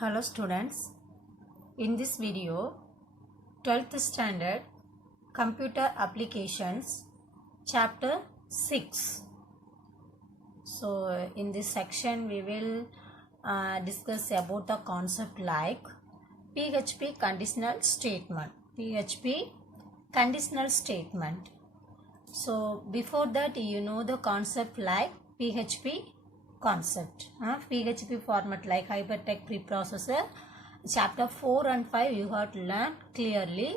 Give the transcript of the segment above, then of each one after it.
Hello students, in this video 12th standard computer applications chapter 6. So in this section we will discuss about the concept like PHP conditional statement. PHP conditional statement. So before that you know the concept like PHP concept. PHP format like hypertext preprocessor. Chapter 4 and 5 you have to learn clearly.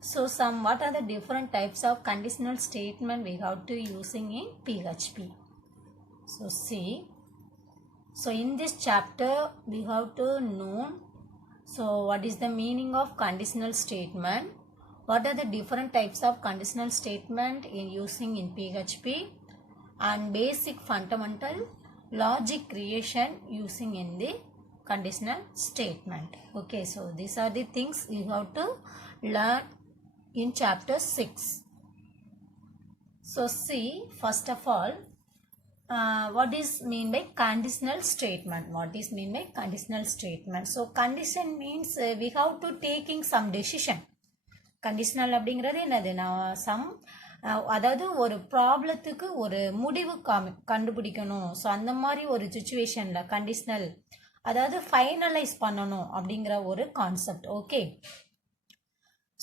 So what are the different types of conditional statement we have to using in PHP. So see. So in this chapter we have to know what is the meaning of conditional statement. What are the different types of conditional statement in using in PHP and basic fundamental logic creation using in the conditional statement. Okay, so these are the things you have to learn in chapter 6. So see, first of all, what is mean by conditional statement? What is mean by conditional statement? So condition means we have to taking some decision. Conditional அப்படிங்கிறது என்னது நான் அதாவது ஒரு ப்ராப்ளத்துக்கு ஒரு முடிவு கண்டுபிடிக்கணும். So அந்த மாதிரி ஒரு சுச்சுவேஷனில் கண்டிஷனல் அதாவது ஃபைனலைஸ் பண்ணணும் அப்படிங்கிற ஒரு concept. Okay,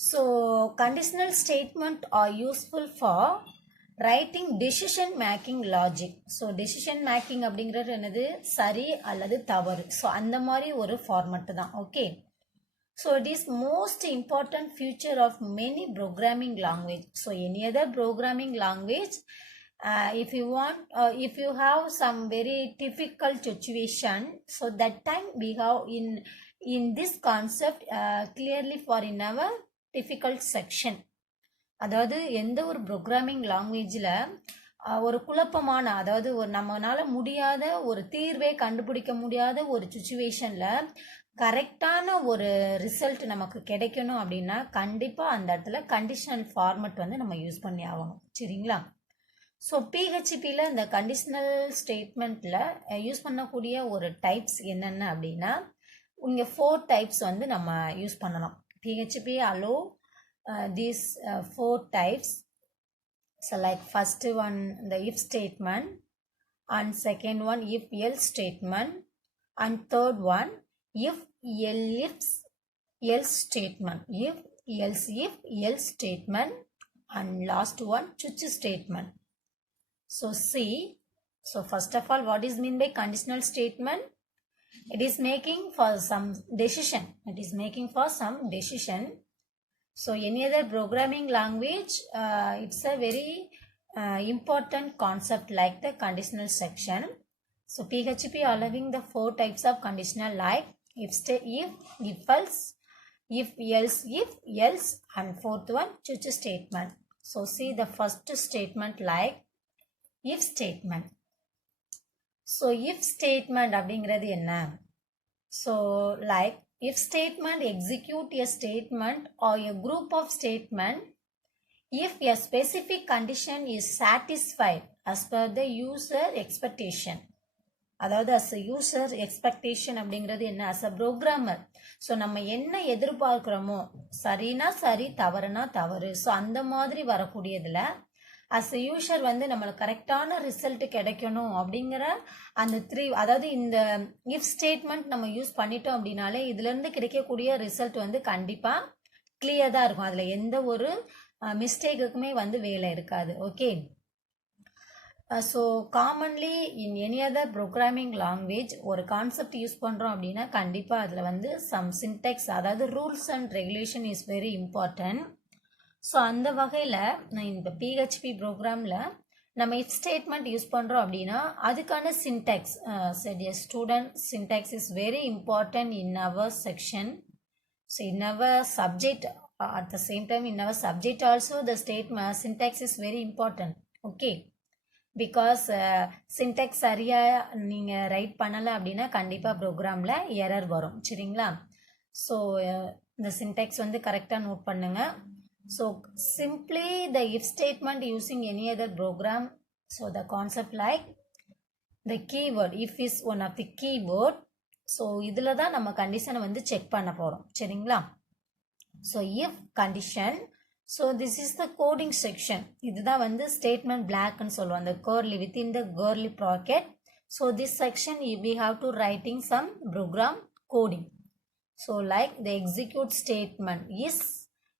so conditional statement R useful for writing decision making logic. So decision making அப்படிங்கிறது என்னது சரி அல்லது தவறு. ஸோ அந்த மாதிரி ஒரு ஃபார்மெட்டு தான். Okay, so it is most important feature of many programming language. So any other programming language, if you want, if you have some very difficult situation, so that time we have in this concept clearly for in our difficult section. அதாவது எந்த ஒரு programming லாங்குவேஜில் ஒரு குழப்பமான அதாவது ஒரு நம்மளால முடியாத ஒரு தீர்வே கண்டுபிடிக்க முடியாத ஒரு சுச்சுவேஷனில் கரெக்டான ஒரு ரிசல்ட் நமக்கு கிடைக்கணும் அப்படின்னா கண்டிப்பாக அந்த இடத்துல கண்டிஷனல் ஃபார்மெட் வந்து நம்ம யூஸ் பண்ணி ஆகணும். சரிங்களா? ஸோ பிஹெச்பியில் இந்த கண்டிஷனல் ஸ்டேட்மெண்ட்டில் யூஸ் பண்ணக்கூடிய ஒரு டைப்ஸ் என்னென்ன அப்படின்னா இங்கே 4 டைப்ஸ் வந்து நம்ம யூஸ் பண்ணலாம். PHP allow these 4 types. So like first one the if statement, and second one if else statement, and third one if else statement, if else statement, and last one switch statement. So see, so first of all what is mean by conditional statement? It is making for some decision. It is making for some decision. So any other programming language, it's a very important concept like the conditional section. So PHP allowing the 4 types of conditional like if else, if else, and fourth one switch statement. So see the first statement like if statement. So if statement அப்படிங்கிறது என்ன? So like if statement execute a statement or a group of statement if a specific condition is satisfied as per the user expectation. அதாவது as a user expectation அப்படிங்கிறது என்ன? as a programmer, so நம்ம என்ன எதிர்பார்க்கிறோமோ சரினா சரி தவறுனா தவறு, so அந்த மாதிரி வரக்கூடியதில் as a user வந்து நம்மளுக்கு கரெக்டான ரிசல்ட் கிடைக்கணும் அப்படிங்கிற அந்த 3, அதாவது இந்த if ஸ்டேட்மெண்ட் நம்ம யூஸ் பண்ணிட்டோம் அப்படின்னாலே இதுலேருந்து கிடைக்கக்கூடிய ரிசல்ட் வந்து கண்டிப்பாக கிளியர் தான் இருக்கும். அதில் எந்த ஒரு மிஸ்டேக்குக்குமே வந்து வேலை இருக்காது. Okay, so commonly in any other programming language ஒரு கான்செப்ட் யூஸ் பண்ணுறோம் அப்படின்னா கண்டிப்பாக அதில் வந்து சம் சின்டெக்ஸ் அதாவது rules and regulation is very important. So அந்த வகையில் இந்த பிஹெச்பி ப்ரோக்ராமில் நம்ம இஃப் ஸ்டேட்மெண்ட் யூஸ் பண்ணுறோம் அப்படின்னா அதுக்கான syntax student syntax is very important in our section. So in our subject at the same time in our subject also the syntax is very important. Okay, because syntax சரியாக நீங்கள் right பண்ணலை அப்படின்னா கண்டிப்பாக ப்ரோக்ராமில் error வரும். சரிங்களா? So இந்த சின்டெக்ஸ் வந்து கரெக்டாக நோட் பண்ணுங்கள். So simply the if statement using any other program. So the concept like the keyword, if is one of the keyword, so இதில் தான் நம்ம கண்டிஷனை வந்து செக் பண்ண போகிறோம் சரிங்களா. So if condition, so this is the coding section. இதுதான் வந்து ஸ்டேட்மெண்ட் பிளாக்னு சொல்லுவோம், அந்த curly within the curly bracket. So this section we have to writing some program coding. So like the execute statement is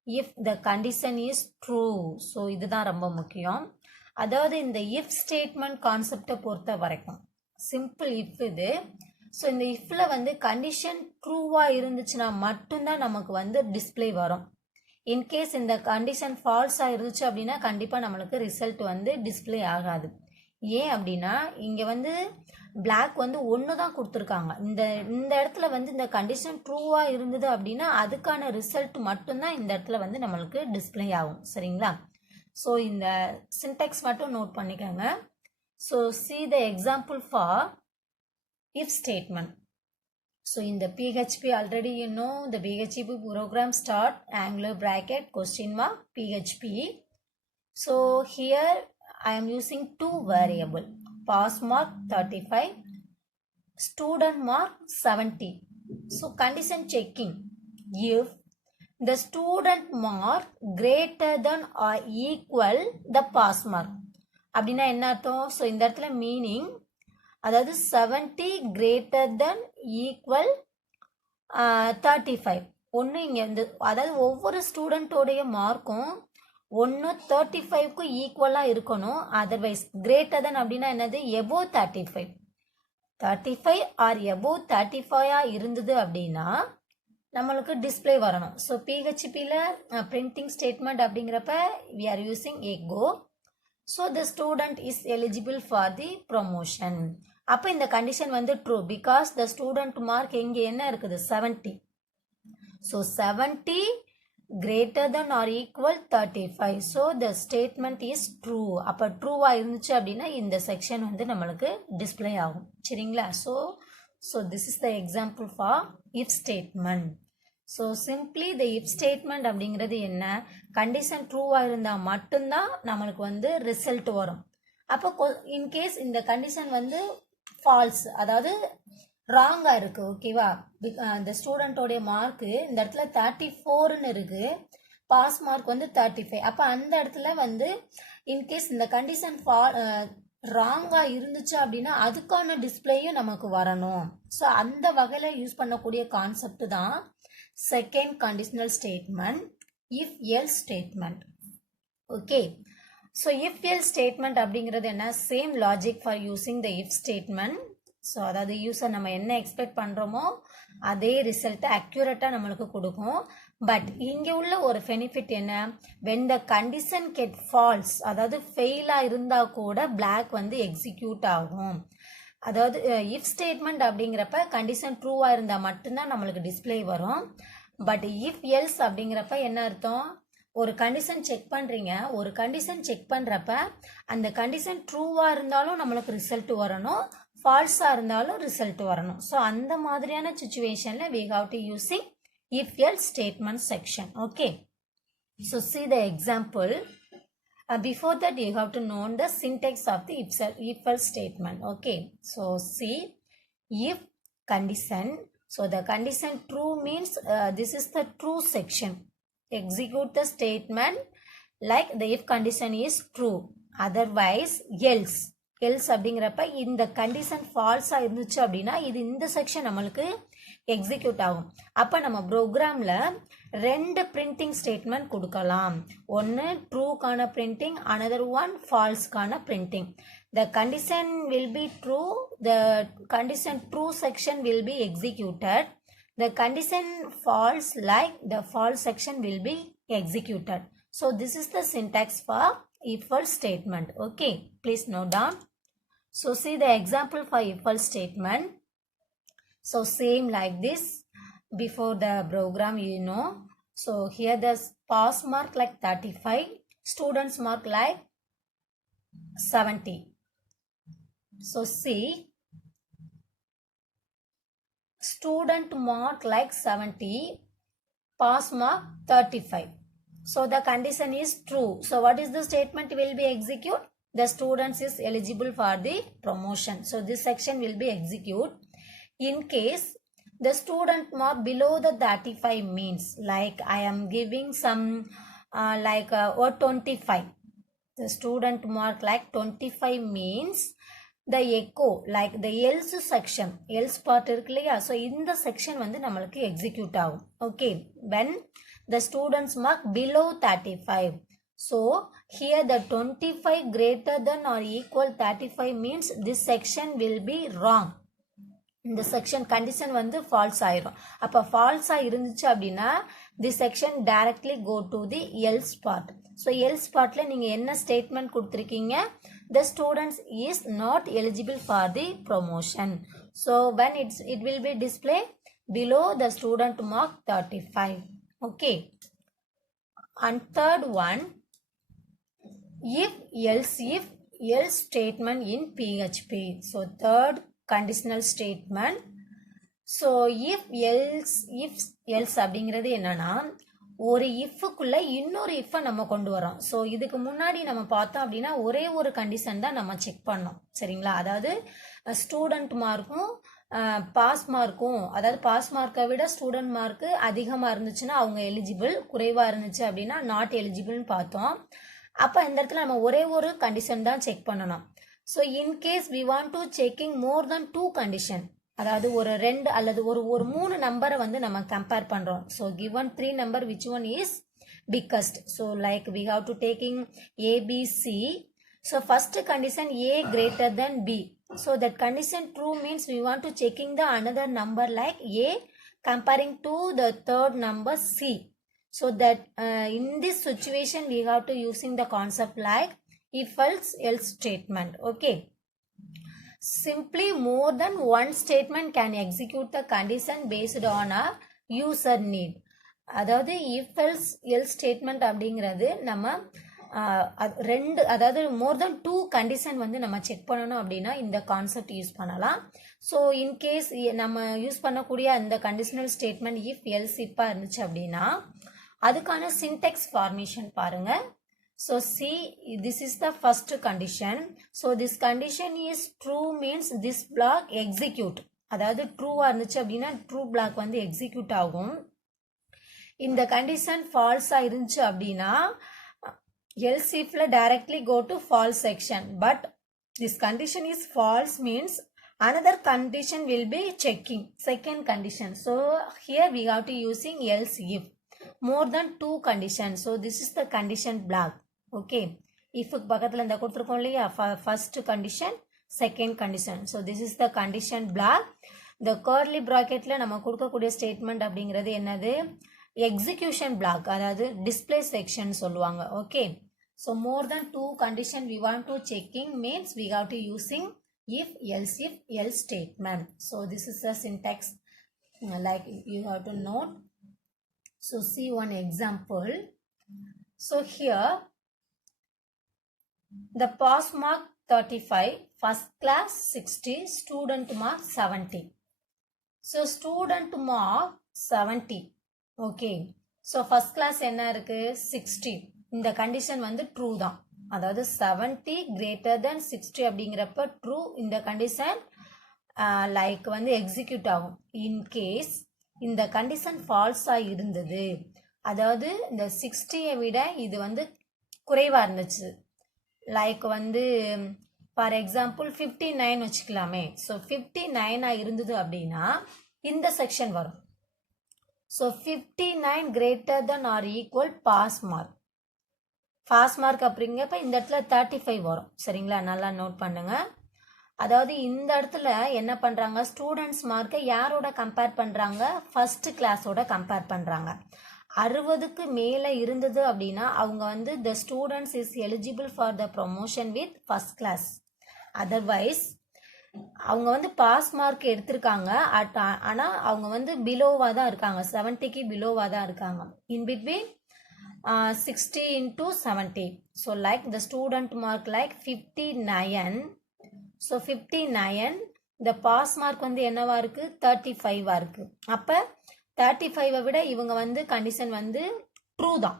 if the condition is true. So இதுதான் ரொம்ப முக்கியம். அதாவது இந்த if statement கான்செப்டை பொறுத்த வரைக்கும் சிம்பிள் if இது. So இந்த இஃப்ல வந்து கண்டிஷன் ட்ரூவாக இருந்துச்சுன்னா மட்டும்தான் நமக்கு வந்து டிஸ்பிளே வரும். இன்கேஸ் இந்த கண்டிஷன் ஃபால்ஸாக இருந்துச்சு அப்படின்னா கண்டிப்பாக நம்மளுக்கு ரிசல்ட் வந்து டிஸ்பிளே ஆகாது. ஏன் அப்படின்னா இங்கே வந்து பிளாக் வந்து ஒன்று தான் கொடுத்துருக்காங்க. இந்த இடத்துல வந்து இந்த கண்டிஷன் ட்ரூவாக இருந்தது அப்படின்னா அதுக்கான ரிசல்ட் மட்டும்தான் இந்த இடத்துல வந்து நம்மளுக்கு டிஸ்பிளே ஆகும் சரிங்களா. ஸோ இந்த சின்டெக்ஸ் மட்டும் நோட் பண்ணிக்கோங்க. So see the example for if statement. So in the PHP already you know the PHP program start angular bracket question mark PHP. So here I am using two variable, pass mark 35, student mark 70. So condition checking, if the student mark greater than or equal the pass mark அப்படின்னா என்ன அர்த்தம். So இந்த இடத்துல meaning அதாவது 70 greater then equal 35. ஒன்று இங்கே வந்து அதாவது ஒவ்வொரு ஸ்டூடெண்ட்டோடைய மார்க்கும் ஒன்று 35க்கு ஈக்குவலாக இருக்கணும். அதர்வைஸ் கிரேட்டர் தென் அப்படின்னா என்னது, எபோவ் 35 ஆர் எபோவ் 35 இருந்தது அப்படின்னா நம்மளுக்கு டிஸ்பிளே வரணும். ஸோ பிஹெச்பியில் பிரிண்டிங் ஸ்டேட்மெண்ட் அப்படிங்கிறப்ப we are using echo. So the student is eligible for the promotion. அப்போ இந்த கண்டிஷன் வந்து true because the student mark இங்கே என்ன இருக்குது 70. So 70 greater than or equal 35. So the statement is true. அப்போ ட்ரூவாக இருந்துச்சு அப்படின்னா இந்த செக்ஷன் வந்து நம்மளுக்கு டிஸ்பிளே ஆகும் சரிங்களா. So this is the example for if statement. So simply the if statement அப்படிங்கிறது என்ன, கண்டிஷன் ட்ரூவாக இருந்தால் மட்டும்தான் நம்மளுக்கு வந்து ரிசல்ட் வரும். அப்போ இன்கேஸ் இந்த கண்டிஷன் வந்து ஃபால்ஸ் அதாவது ராங்காக இருக்குது ஓகேவா. இந்த ஸ்டூடெண்ட்டோடைய மார்க்கு இந்த இடத்துல 34ன்னு இருக்குது, பாஸ் மார்க் வந்து 35. அப்போ அந்த இடத்துல வந்து இன்கேஸ் இந்த கண்டிஷன் ராங்காக இருந்துச்சு அப்படின்னா அதுக்கான டிஸ்பிளேயும் நமக்கு வரணும். ஸோ அந்த வகையில் யூஸ் பண்ணக்கூடிய கான்செப்ட் தான் second conditional statement, if else statement. Okay, so if else statement அப்படிங்கிறது என்ன, same logic for using the if statement. So அதாவது யூஸர் நம்ம என்ன எக்ஸ்பெக்ட் பண்ணுறோமோ அதே ரிசல்ட்டை அக்யூரேட்டாக நம்மளுக்கு கொடுக்கும். பட் இங்கே உள்ள ஒரு பெனிஃபிட் என்ன, when the condition get false அதாவது ஃபெயிலாக இருந்தால் கூட பிளாக் வந்து எக்ஸிக்யூட் ஆகும். அதாவது இஃப் ஸ்டேட்மெண்ட் அப்படிங்கிறப்ப கண்டிஷன் ட்ரூவாக இருந்தால் மட்டும்தான் நம்மளுக்கு டிஸ்பிளே வரும். பட் இஃப் எல்ஸ் அப்படிங்கிறப்ப என்ன அர்த்தம், ஒரு கண்டிஷன் செக் பண்ணுறீங்க, ஒரு கண்டிஷன் செக் பண்ணுறப்ப அந்த கண்டிஷன் ட்ரூவாக இருந்தாலும் நம்மளுக்கு ரிசல்ட் வரணும், ஃபால்ஸாக இருந்தாலும் ரிசல்ட் வரணும். ஸோ அந்த மாதிரியான சுச்சுவேஷனில் we have to using if else statement section. Okay, so see the example. Before that you have to know the syntax of the if else statement. Okay, so see if condition. So the condition true means this is the true section. Execute the statement like the if condition is true, otherwise else அப்படிங்கிறப்ப இந்த condition ஃபால்ஸாக இருந்துச்சு அப்படின்னா இது இந்த section நம்மளுக்கு execute ஆகும். அப்போ நம்ம ப்ரோக்ராமில் 2 பிரிண்டிங் ஸ்டேட்மெண்ட் கொடுக்கலாம். ஒன்று ட்ரூக்கான பிரிண்டிங், அனதர் ஒன் ஃபால்ஸ்க்கான printing. The condition will be true, the condition true section will be executed. The condition false like the false section will be executed. So this is the syntax for if else statement. Okay, please note down. So see the example for if else statement. So same like this before the program you know. So here the pass mark like 35, students mark like 70. So see student mark like 70, pass mark 35. So the condition is true. So what is the statement will be execute? The students is eligible for the promotion. So this section will be execute. In case the student mark below the 35 means like I am giving some or 25. The student mark like 25 means the echo like the else section else part இருக்கு இல்லையா so இந்த section வந்து நம்மளுக்கு execute ஆகும் okay when the students mark below 35 so here the 25 greater than or equal 35 means this section will be wrong இந்த section condition வந்து false ஆயிரும் அப்ப ஃபால்ஸா இருந்துச்சு அப்படின்னா the section directly go to the else part so else பார்ட்ல நீங்க என்ன ஸ்டேட்மெண்ட் கொடுத்துருக்கீங்க the students is not eligible for the promotion so when it will be display below the student mark 35 okay and third one if statement in PHP so third conditional statement so if else அப்படிங்கிறது என்னன்னா ஒரு இஃப்க்குள்ள இன்னொரு if நம்ம கொண்டு வரோம் so இதுக்கு முன்னாடி நம்ம பார்த்தோம் அப்படின்னா ஒரே ஒரு கண்டிஷன் தான் நம்ம செக் பண்ணோம் சரிங்களா அதாவது ஸ்டூடெண்ட் மார்க்கும் பாஸ் மார்க்கும் அதாவது பாஸ் மார்க்கை விட ஸ்டூடெண்ட் மார்க்கு அதிகமாக இருந்துச்சுன்னா அவங்க எலிஜிபிள் குறைவாக இருந்துச்சு அப்படின்னா நாட் எலிஜிபிள்னு பார்த்தோம் அப்போ இந்த இடத்துல நம்ம ஒரே ஒரு கண்டிஷன் தான் செக் பண்ணணும் so in case we want to checking more than 2 condition அதாவது ஒரு 2 அல்லது ஒரு 3 நம்பரை வந்து நம்ம கம்பேர் பண்றோம் so given 3 number which one is biggest so like we have to taking ABC so first condition A greater than B so that condition true means we want to checking the another number like A comparing to the third number C so that in this situation we have to using the concept like if else statement okay simply more than one statement can execute the condition based on a user need அதாவது if else statement அப்படிங்கிறது நம்ம ரெண்டு அதாவது மோர் than 2 condition வந்து நம்ம check பண்ணணும் அப்படின்னா இந்த கான்செப்ட் யூஸ் பண்ணலாம் ஸோ இன்கேஸ் நம்ம யூஸ் பண்ணக்கூடிய அந்த கண்டிஷனல் ஸ்டேட்மெண்ட் if else இப்பா இருந்துச்சு அப்படின்னா அதுக்கான சின்டெக்ஸ் ஃபார்மேஷன் பாருங்க so see this is the first condition so this condition is true means this block execute அதாவது true இருந்துச்சு அப்படின்னா true block வந்து execute ஆகும் இந்த condition false இருந்துச்சு அப்படின்னா else ifல directly go to false section but this condition is false means another condition will be checking second condition so here we have to using else if more than 2 conditions so this is the condition block okay if பக்கத்துல இந்த கொடுத்திருக்கோம் இல்லையா first condition second condition so this is the condition block the curly bracketல நம்ம கொடுக்கக்கூடிய statement அப்படிங்கிறது என்னது execution block அதாவது display section சொல்லுவாங்க okay so more than 2 condition we want to checking means we have to using if else statement so this is the syntax like you have to note so see one example so here the pass mark 35 first class 60 student mark 70 so student mark 70 okay so first class என்ன இருக்கு 60 இந்த condition வந்து true தான் அதாவது 70 greater than 60 அப்படிங்கிறப்ப true இந்த condition like வந்து execute ஆகும் இன்கேஸ் இந்த கண்டிஷன் ஃபால்ஸா இருந்தது அதாவது இந்த 60-ஐ விட இது வந்து குறைவா இருந்துச்சு லைக் வந்து ஃபார் எக்ஸாம்பிள் 59 வச்சுக்கலாமே ஸோ 59 இருந்தது அப்படின்னா இந்த செக்ஷன் வரும் so 59 greater than or equal pass mark அப்படிங்கிறப்ப இந்த இடத்துல 35 வரும் சரிங்களா நல்லா நோட் பண்ணுங்க அதாவது இந்த இடத்துல என்ன பண்றாங்க ஸ்டூடெண்ட்ஸ் மார்க்கை யாரோட கம்பேர் பண்றாங்க ஃபர்ஸ்ட் கிளாஸோட கம்பேர் பண்றாங்க 60க்கு மேல இருந்தது அப்படின்னா அவங்க வந்து the students is eligible for the promotion with first class otherwise அவங்க வந்து பாஸ் மார்க் எடுத்திருக்காங்க ஆனா அவங்க வந்து பிலோவா தான் இருக்காங்க 70க்கு பிலோவா தான் இருக்காங்க in between 60 into 70 so like the student mark like 59 so 59 the pass mark வந்து என்னவா இருக்கு 35 இருக்கு அப்ப 35 விட இவங்க வந்து கண்டிஷன் வந்து ட்ரூ தான்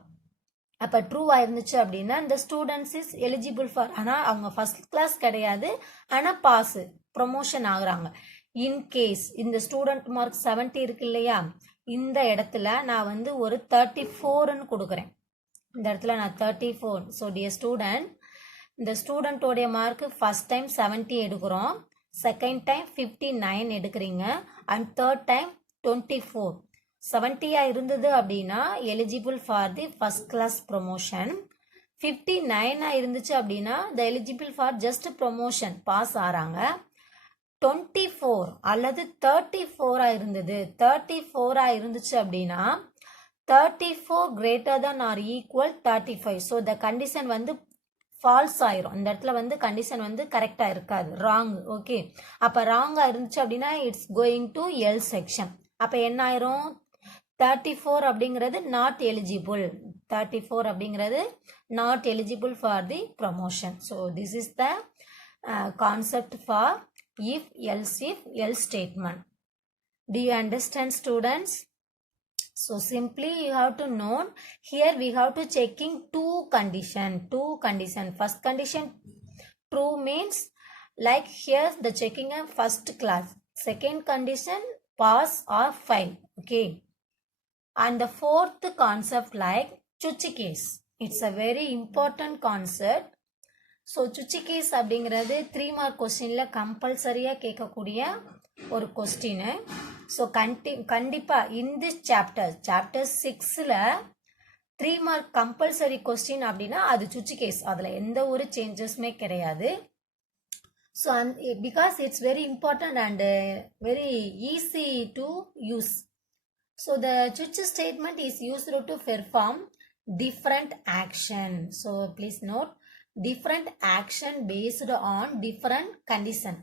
அப்ப ட்ரூவா இருந்துச்சு அப்படின்னா இந்த ஸ்டூடெண்ட்ஸ் இஸ் எலிஜிபிள் ஃபார் ஆனா அவங்க ஃபர்ஸ்ட் கிளாஸ் கிடையாது ஆனா பாஸ் ப்ரொமோஷன் ஆகுறாங்க இன் கேஸ் இந்த ஸ்டூடெண்ட் மார்க் 70 இருக்கு இல்லையா, இந்த இடத்துல நான் வந்து ஒரு 34ன்னு கொடுக்குறேன். இந்த இடத்துல நான் 34. ஸோ டியர் ஸ்டூடெண்ட், இந்த ஸ்டூடெண்ட்டோடைய மார்க் ஃபர்ஸ்ட் டைம் 70 எடுக்கிறோம், செகண்ட் டைம் 59 எடுக்கிறீங்க, அண்ட் தேர்ட் டைம் 24. 70 இருந்தது அப்படின்னா eligible for the first class promotion. 59 இருந்துச்சு அப்படின்னா the eligible for just promotion, pass ஆறாங்க. 24 அல்லது 34 இருந்தது, 34 இருந்துச்சு அப்படின்னா 34 greater than or equal 35. So the condition வந்து ஃபால்ஸ் ஆயிரும். இந்த இடத்துல வந்து கண்டிஷன் வந்து கரெக்டாக இருக்காது, ராங். ஓகே, அப்போ ராங்காக இருந்துச்சு அப்படின்னா it's going to L section. அப்போ என்ன ஆயிரும், 34 அப்படிங்கிறது நாட் எலிஜிபிள், 34 அப்படிங்கிறது not eligible for the promotion. So this is the concept for if else statement. Do you understand, students? So simply you have to know, here we have to checking two condition. First condition true means like here the checking a first class. Second condition pass or fail. Okay, and the fourth concept like chuchi case, it's a very important concept. So switch case அப்படிங்கிறது 3 mark கொஸ்டினில் கம்பல்சரியாக கேட்கக்கூடிய ஒரு கொஸ்டின்னு. So கண்டிப்பாக இந்த chapter 6ல் 3 mark compulsory question அப்படின்னா அது Suchi case, அதில் எந்த ஒரு சேஞ்சஸுமே கிடையாது. So because it's very important and very easy to use. So the Suchi statement is used to perform different action. So please note, different action based on different condition.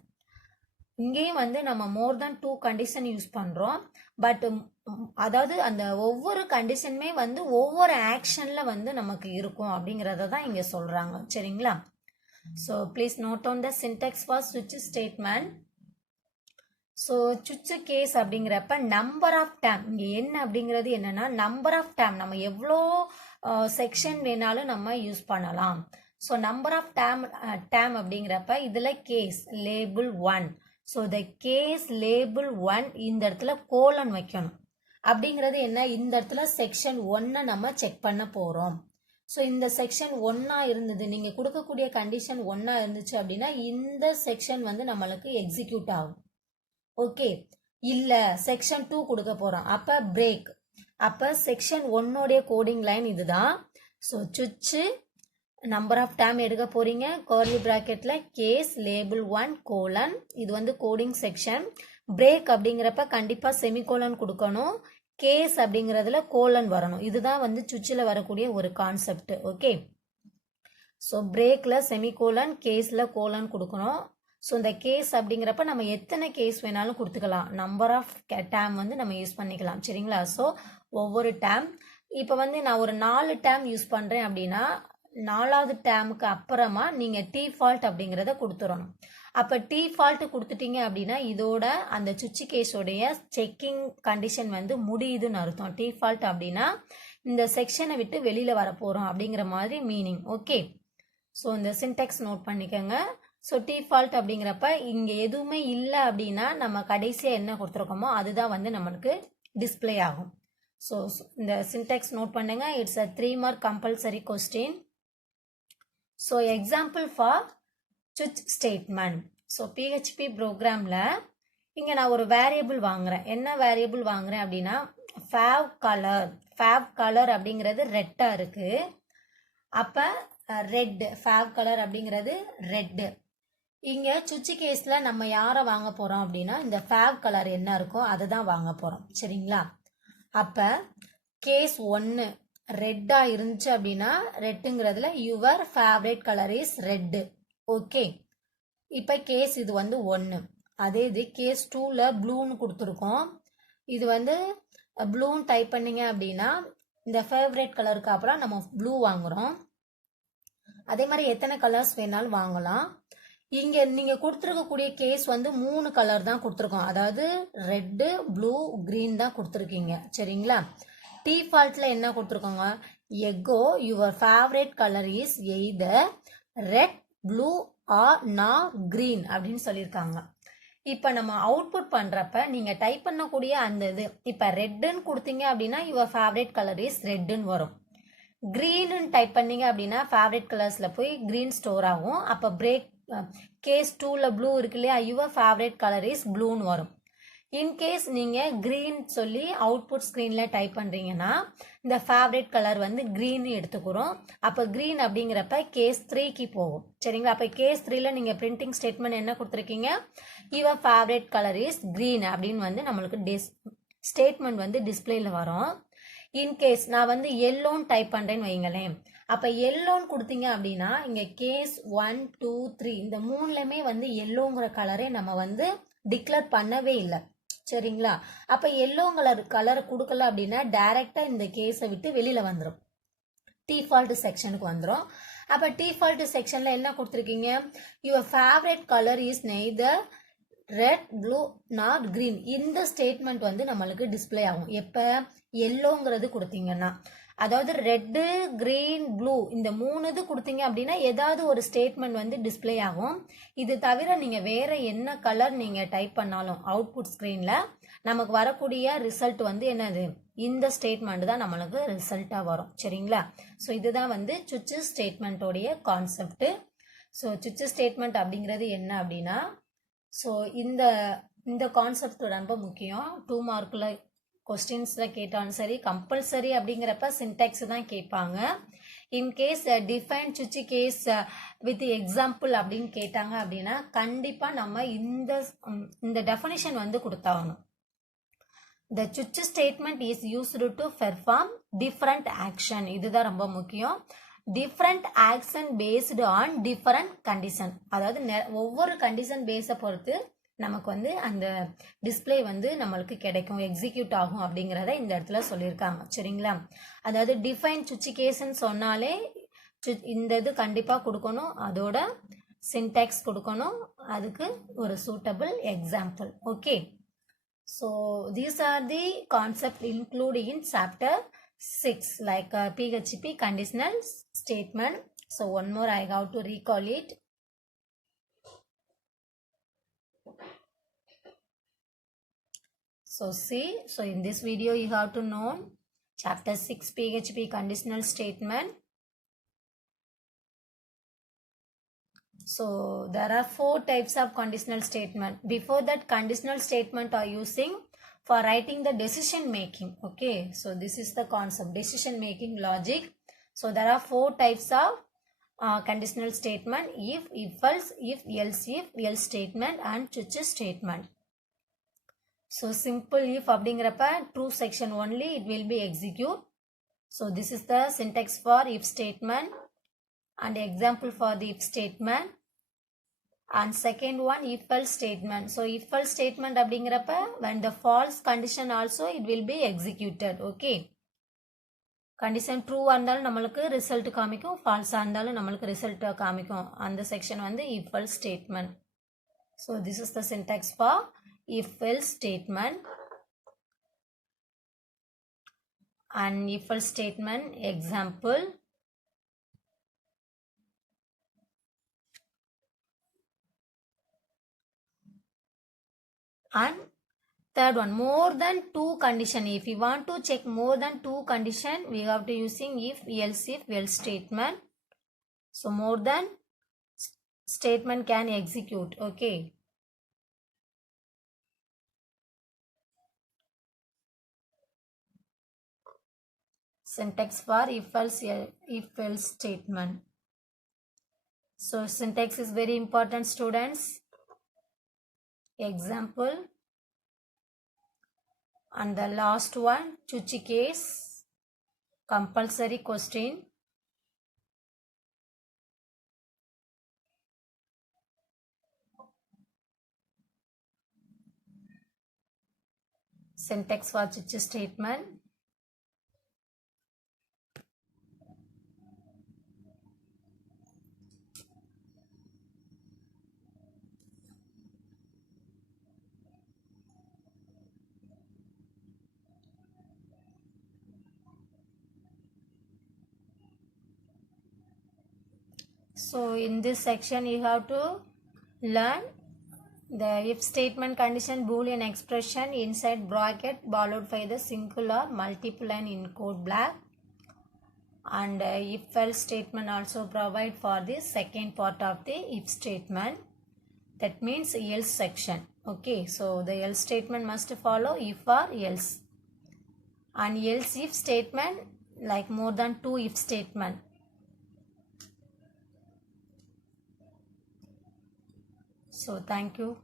இங்கேயும் வந்து நம்ம மோர் than 2 condition use பண்ணுறோம். But அதாவது அந்த ஒவ்வொரு கண்டிஷனுமே வந்து ஒவ்வொரு ஆக்ஷனில் வந்து நமக்கு இருக்கும் அப்படிங்கிறத தான் இங்கே சொல்கிறாங்க. சரிங்களா? So please note on the syntax for சுவிட்ச் ஸ்டேட்மெண்ட். ஸோ சுவிட்ச் கேஸ் அப்படிங்கிறப்ப நம்பர் ஆஃப் டேம், இங்கே என்ன அப்படிங்கிறது என்னென்னா நம்பர் ஆஃப் டேம், நம்ம எவ்வளோ செக்ஷன் வேணாலும் நம்ம யூஸ் பண்ணலாம். ஸோ நம்பர் ஆஃப் டேம் அப்படிங்கிறப்ப இதில் case label 1. So the case label 1 இந்த இடத்துல கோலன் வைக்கணும். அப்படிங்கிறது என்ன, இந்த இடத்துல செக்ஷன் 1 நம்ம செக் பண்ண போகிறோம். ஸோ இந்த செக்ஷன் 1 இருந்தது, நீங்கள் கொடுக்கக்கூடிய கண்டிஷன் 1 இருந்துச்சு அப்படின்னா இந்த செக்ஷன் வந்து நம்மளுக்கு எக்ஸிக்யூட் ஆகும். ஓகே, இல்லை செக்ஷன் 2 கொடுக்க போகிறோம், அப்போ பிரேக். அப்போ செக்ஷன் 1 கோடிங் லைன் இதுதான். ஸோ சுவிட்சு நம்பர் ஆஃப் டேம் எடுக்க போறீங்க, கர்லி பிராக்கெட்ல கேஸ் லேபிள் 1 கோலன், இது வந்து கோடிங் செக்ஷன். பிரேக் அப்படிங்கிறப்ப கண்டிப்பா செமிகோலன் கொடுக்கணும், கேஸ் அப்படிங்கிறதுல கோலன் வரணும். இதுதான் வந்து சுவிட்சில் வரக்கூடிய ஒரு கான்செப்ட். ஓகே, ஸோ பிரேக்ல செமிகோலன், கேஸ்ல கோலன் கொடுக்கணும். ஸோ இந்த கேஸ் அப்படிங்கிறப்ப நம்ம எத்தனை கேஸ் வேணாலும் கொடுத்துக்கலாம், நம்பர் ஆஃப் டேம் வந்து நம்ம யூஸ் பண்ணிக்கலாம். சரிங்களா? ஸோ ஒவ்வொரு டேம், இப்போ வந்து நான் ஒரு 4 டேம் யூஸ் பண்ணுறேன் அப்படின்னா 4வது டேமுக்கு அப்புறமா நீங்கள் டிஃபால்ட் அப்படிங்கிறத கொடுத்துடணும். அப்போ டிஃபால்ட் கொடுத்துட்டீங்க அப்படின்னா இதோட அந்த சுவிட்ச் கேஸோடைய செக்கிங் கண்டிஷன் வந்து முடியுதுன்னு அர்த்தம். டிஃபால்ட் அப்படின்னா இந்த செக்ஷனை விட்டு வெளியில் வர போகிறோம் அப்படிங்கிற மாதிரி மீனிங். ஓகே, ஸோ இந்த சின்டெக்ஸ் நோட் பண்ணிக்கோங்க. ஸோ டிஃபால்ட் அப்படிங்கிறப்ப இங்கே எதுவுமே இல்லை அப்படின்னா நம்ம கடைசியாக என்ன கொடுத்துருக்கோமோ அதுதான் வந்து நம்மளுக்கு டிஸ்பிளே ஆகும். ஸோ இந்த சின்டெக்ஸ் நோட் பண்ணுங்க. It's a 3 mark compulsory question. So example for சுவிட்ச் ஸ்டேட்மெண்ட். ஸோ பிஹெச்பி ப்ரோக்ராமில் இங்கே நான் ஒரு வேரியபிள் வாங்குறேன். என்ன வேரியபிள் வாங்குறேன் அப்படின்னா ஃபேவ் கலர். ஃபேவ் கலர் அப்படிங்கிறது ரெட்டாக இருக்குது. அப்போ ரெட், ஃபேவ் கலர் அப்படிங்கிறது ரெட்டு. இங்கே சுவிட்ச் கேஸில் நம்ம யாரை வாங்க போகிறோம் அப்படின்னா இந்த ஃபேவ் கலர் என்ன இருக்கோ அதை தான் வாங்க போகிறோம். சரிங்களா? அப்போ கேஸ் 1 ரெட்டாக இருந்துச்சு அப்படின்னா ரெட்டுங்கிறதுல your favourite colour is red. Okay, இப்போ கேஸ் இது வந்து 1. அதே இது கேஸ் 2ல் ப்ளூன்னு கொடுத்துருக்கோம். இது வந்து ப்ளூன்னு டைப் பண்ணிங்க அப்படின்னா இந்த ஃபேவரேட் கலருக்கு அப்புறம் நம்ம ப்ளூ வாங்குகிறோம். அதே மாதிரி எத்தனை கலர்ஸ் வேணாலும் வாங்கலாம். இங்கே நீங்கள் கொடுத்துருக்கக்கூடிய கேஸ் வந்து 3 கலர் தான் கொடுத்துருக்கோம், அதாவது ரெட்டு, ப்ளூ, க்ரீன் தான் கொடுத்துருக்கீங்க. சரிங்களா? டிஃபால்ட்டில் என்ன கொடுத்துருக்கோங்க, echo your favourite colour is either red, blue or நா க்ரீன் அப்படின்னு சொல்லியிருக்காங்க. இப்போ நம்ம அவுட்புட் பண்ணுறப்ப நீங்கள் டைப் பண்ணக்கூடிய அந்த இது இப்போ ரெட்டுன்னு கொடுத்தீங்க அப்படின்னா யுவர் ஃபேவரட் கலர் இஸ் ரெட்டுன்னு வரும். க்ரீன்னு டைப் பண்ணீங்க அப்படின்னா ஃபேவரட் கலர்ஸில் போய் க்ரீன் ஸ்டோர் ஆகும். அப்போ பிரேக் கேஸ் 2ல் ப்ளூ இருக்கு இல்லையா, யுவர் ஃபேவரட் கலர் இஸ் ப்ளூன்னு வரும். இன்கேஸ் நீங்கள் க்ரீன் சொல்லி அவுட்புட் ஸ்க்ரீனில் டைப் பண்ணுறீங்கன்னா இந்த ஃபேவரட் கலர் வந்து க்ரீன்னு எடுத்துக்கிறோம். அப்போ க்ரீன் அப்படிங்கிறப்ப கேஸ் 3க்கு போகும். சரிங்களா? அப்போ கேஸ் 3ல் நீங்கள் பிரிண்டிங் ஸ்டேட்மெண்ட் என்ன கொடுத்துருக்கீங்க, your favourite colour is green அப்படின்னு வந்து நம்மளுக்கு ஸ்டேட்மெண்ட் வந்து டிஸ்பிளேல வரும். இன்கேஸ் நான் வந்து எல்லோன்னு டைப் பண்ணுறேன்னு வைங்களேன், அப்போ எல்லோன்னு கொடுத்தீங்க அப்படின்னா இங்கே கேஸ் 1 2 3 இந்த 3லையுமே வந்து எல்லோங்கிற கலரே நம்ம வந்து டிக்ளேர் பண்ணவே இல்லை. சரிங்களா? அப்போ எல்லோ கலர் கொடுக்கல அப்படின்னா டைரெக்டாக இந்த கேஸை விட்டு வெளியில் வந்துடும், டிஃபால்ட் செக்ஷனுக்கு வந்துடும். அப்போ டிஃபால்ட் செக்ஷனில் என்ன கொடுத்துருக்கீங்க, your favourite colour is neither red blue not green. இந்த ஸ்டேட்மெண்ட் வந்து நம்மளுக்கு டிஸ்பிளே ஆகும் எப்போ எல்லோங்கிறது கொடுத்தீங்கன்னா. அதாவது ரெட்டு க்ரீன் ப்ளூ இந்த 3 இது கொடுத்தீங்க அப்படின்னா ஏதாவது ஒரு ஸ்டேட்மெண்ட் வந்து டிஸ்பிளே ஆகும். இது தவிர நீங்கள் வேறு என்ன கலர் நீங்கள் டைப் பண்ணாலும் அவுட்புட் ஸ்க்ரீனில் நமக்கு வரக்கூடிய ரிசல்ட் வந்து என்னது, இந்த ஸ்டேட்மெண்ட் தான் நம்மளுக்கு ரிசல்ட்டாக வரும். சரிங்களா? ஸோ இதுதான் வந்து சுவிட்ச் ஸ்டேட்மெண்ட்டோடைய கான்செப்ட். ஸோ சுவிட்ச் ஸ்டேட்மெண்ட் அப்படிங்கிறது என்ன அப்படின்னா, ஸோ இந்த கான்செப்ட் ரொம்ப முக்கியம். 2 மார்க்கில் கொஸ்டின்ஸில் கேட்டாலும் சரி, கம்பல்சரி அப்படிங்கிறப்ப சின்டெக்ஸ் தான் கேட்பாங்க. இன்கேஸ் டிஃபைன் சுவிட்ச் கேஸ் வித் எக்ஸாம்பிள் அப்படின்னு கேட்டாங்க அப்படின்னா கண்டிப்பாக நம்ம இந்த டெஃபினிஷன் வந்து கொடுத்தாகணும். The switch statement is used to perform different action. இதுதான் ரொம்ப முக்கியம். Different action based on different condition. அதாவது ஒவ்வொரு கண்டிஷன் பேஸை பொறுத்து நமக்கு வந்து அந்த டிஸ்பிளே வந்து நம்மளுக்கு கிடைக்கும், எக்ஸிக்யூட் ஆகும் அப்படிங்கிறத இந்த இடத்துல சொல்லியிருக்காங்க. சரிங்களா? அதாவது டிஃபைன் சுவிட்ச் கேஸ்ன்னு சொன்னாலே இந்த இது கண்டிப்பாக கொடுக்கணும், அதோட சின்டெக்ஸ் கொடுக்கணும், அதுக்கு ஒரு suitable example. Okay, so these are the concept included in chapter 6 like PHP conditional statement. So one more I have to recall it. So see, so in this video you have to know chapter 6 PHP conditional statement. So there are 4 types of conditional statement. Before that, conditional statement are using for writing the decision making. Okay, so this is the concept, decision making logic. So there are 4 types of conditional statement: if else, if else if, else statement and switch statement. So simple if அப்படிங்கிறப்ப true section only it will be execute. So this is the syntax for if statement and example for the if statement. And second one if else statement. So if else statement அப்படிங்கிறப்ப when the false condition also it will be executed. Okay, condition true இருந்தாலும் நம்மளுக்கு result காமிக்கும், ஃபால்ஸாக இருந்தாலும் நம்மளுக்கு result காமிக்கும். அந்த section வந்து if else statement. So this is the syntax for if else statement. And if else statement example. And third one, more than 2 condition. If we want to check more than 2 condition, we have to using if else statement. So more than statement can execute. Okay, syntax for if else statement. So syntax is very important, students. Example. And the last one, switch case, compulsory question. Syntax for switch statement. So in this section you have to learn the if statement condition boolean expression inside bracket followed by the singular multiple and in code block. And if else statement also provide for the second part of the if statement, that means else section. Okay, so the else statement must follow if or else, and else if statement like more than 2 if statement. So thank you.